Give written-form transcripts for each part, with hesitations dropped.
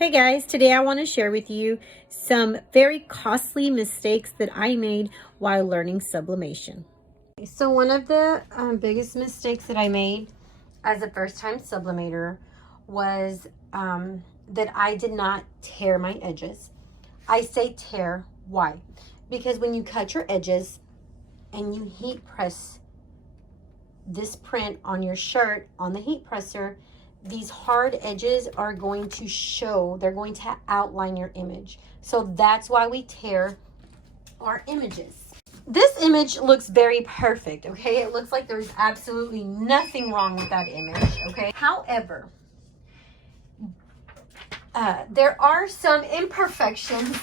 Hey guys, today I want to share with you some very costly mistakes that I made while learning sublimation. So one of the biggest mistakes that I made as a first-time sublimator was that I did not tear my edges. I say tear, why? Because when you cut your edges and you heat press this print on your shirt on the heat presser, these hard edges are going to show, they're going to outline your image. So that's why we tear our images. This image looks very perfect, okay? It looks like there's absolutely nothing wrong with that image, okay? However, there are some imperfections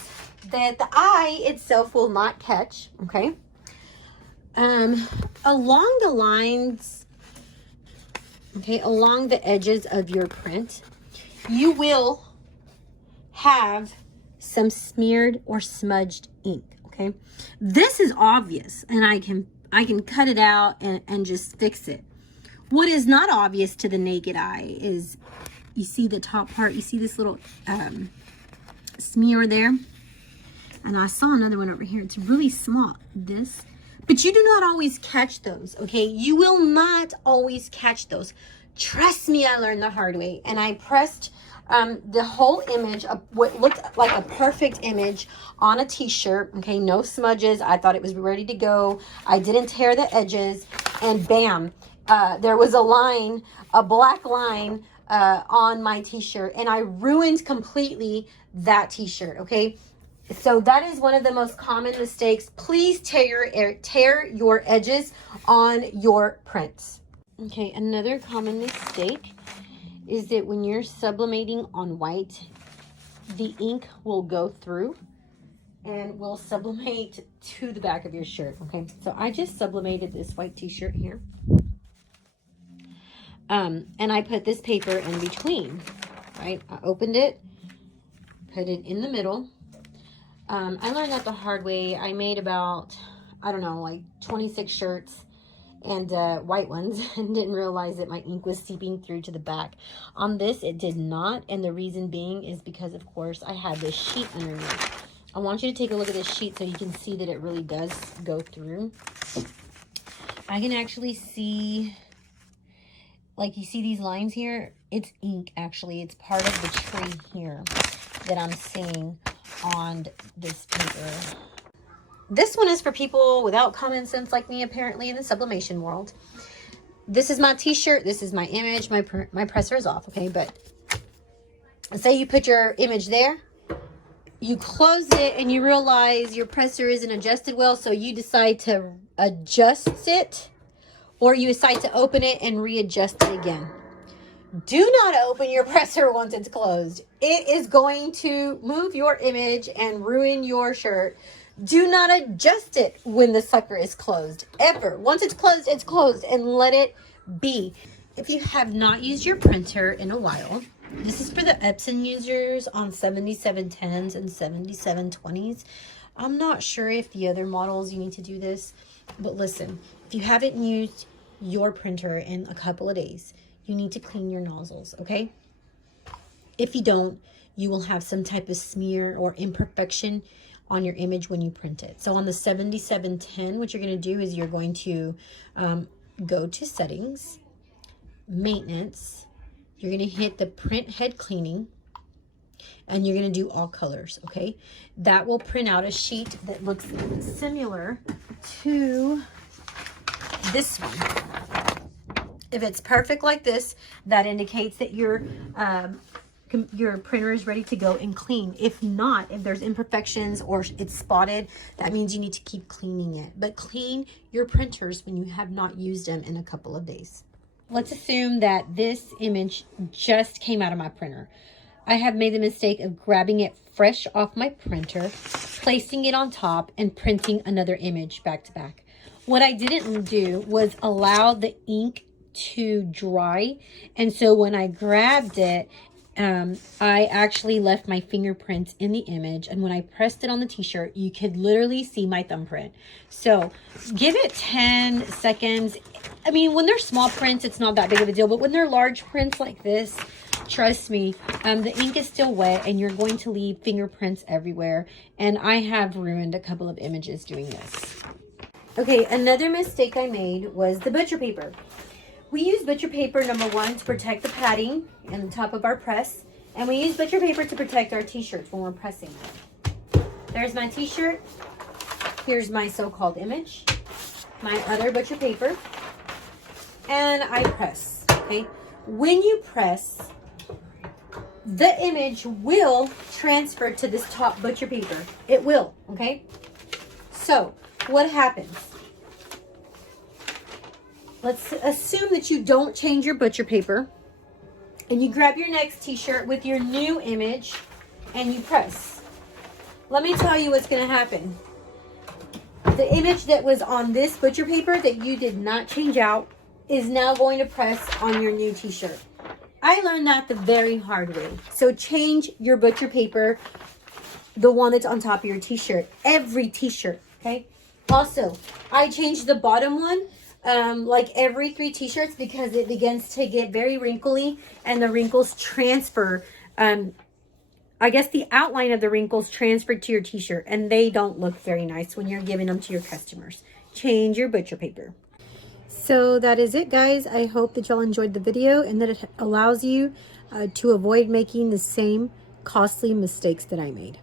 that the eye itself will not catch, okay? Along the lines, okay, along the edges of your print, you will have some smeared or smudged ink, okay? This is obvious, and I can cut it out and just fix it. What is not obvious to the naked eye is, you see the top part, you see this little smear there? And I saw another one over here. It's really small, this. But you do not always catch those, okay? You will not always catch those. Trust me, I learned the hard way. And I pressed the whole image, what looked like a perfect image, on a t-shirt, okay? No smudges. I thought it was ready to go. I didn't tear the edges. And bam, there was a line, a black line on my t-shirt. And I ruined completely that t-shirt, okay? So that is one of the most common mistakes. Please tear your edges on your prints. Okay, another common mistake is that when you're sublimating on white, the ink will go through and will sublimate to the back of your shirt. Okay, so I just sublimated this white t-shirt here. And I put this paper in between, right? I opened it, put it in the middle. I learned that the hard way. I made about, I don't know, like 26 shirts and white ones, and didn't realize that my ink was seeping through to the back. On this, it did not, and the reason being is because, of course, I had this sheet underneath. I want you to take a look at this sheet so you can see that it really does go through. I can actually see, like, you see these lines here? It's ink, actually. It's part of the tree here that I'm seeing on this paper. This one is for people without common sense like me, apparently, in the sublimation world. This is my t-shirt. This is my image. My presser is off, okay? But say you put your image there, you close it, and you realize your presser isn't adjusted well, so you decide to adjust it, or you decide to open it and readjust it again. Do not open your presser once it's closed. It is going to move your image and ruin your shirt. Do not adjust it when the sucker is closed, ever. Once it's closed, and let it be. If you have not used your printer in a while, this is for the Epson users on 7710s and 7720s. I'm not sure if the other models you need to do this, but listen, if you haven't used your printer in a couple of days, you need to clean your nozzles, okay? If you don't, you will have some type of smear or imperfection on your image when you print it. So on the 7710, what you're going to do is you're going to go to settings, maintenance, you're going to hit the print head cleaning, and you're going to do all colors, okay? That will print out a sheet that looks similar to this one. If it's perfect like this, that indicates that your printer is ready to go and clean. If not, if there's imperfections or it's spotted, that means you need to keep cleaning it. But clean your printers when you have not used them in a couple of days. Let's assume that this image just came out of my printer. I have made the mistake of grabbing it fresh off my printer, placing it on top, and printing another image back to back. What I didn't do was allow the ink to dry, and so when I grabbed it, I actually left my fingerprints in the image, and when I pressed it on the t-shirt, you could literally see my thumbprint. So give it 10 seconds. I mean, when they're small prints, it's not that big of a deal, but when they're large prints like this, trust me, the ink is still wet and you're going to leave fingerprints everywhere. And I have ruined a couple of images doing this. Okay, another mistake I made was the butcher paper. We use butcher paper, number one, to protect the padding and the top of our press. And we use butcher paper to protect our t-shirts when we're pressing. There's my t-shirt. Here's my so-called image. My other butcher paper. And I press, okay? When you press, the image will transfer to this top butcher paper. It will, okay? So, what happens? Let's assume that you don't change your butcher paper and you grab your next t-shirt with your new image and you press. Let me tell you what's going to happen. The image that was on this butcher paper that you did not change out is now going to press on your new t-shirt. I learned that the very hard way. So change your butcher paper, the one that's on top of your t-shirt, every t-shirt, okay? Also, I changed the bottom one like every 3 t-shirts because it begins to get very wrinkly and the wrinkles transfer. I guess the outline of the wrinkles transferred to your t-shirt and they don't look very nice when you're giving them to your customers. Change your butcher paper. So that is it, guys. I hope that y'all enjoyed the video and that it allows you to avoid making the same costly mistakes that I made.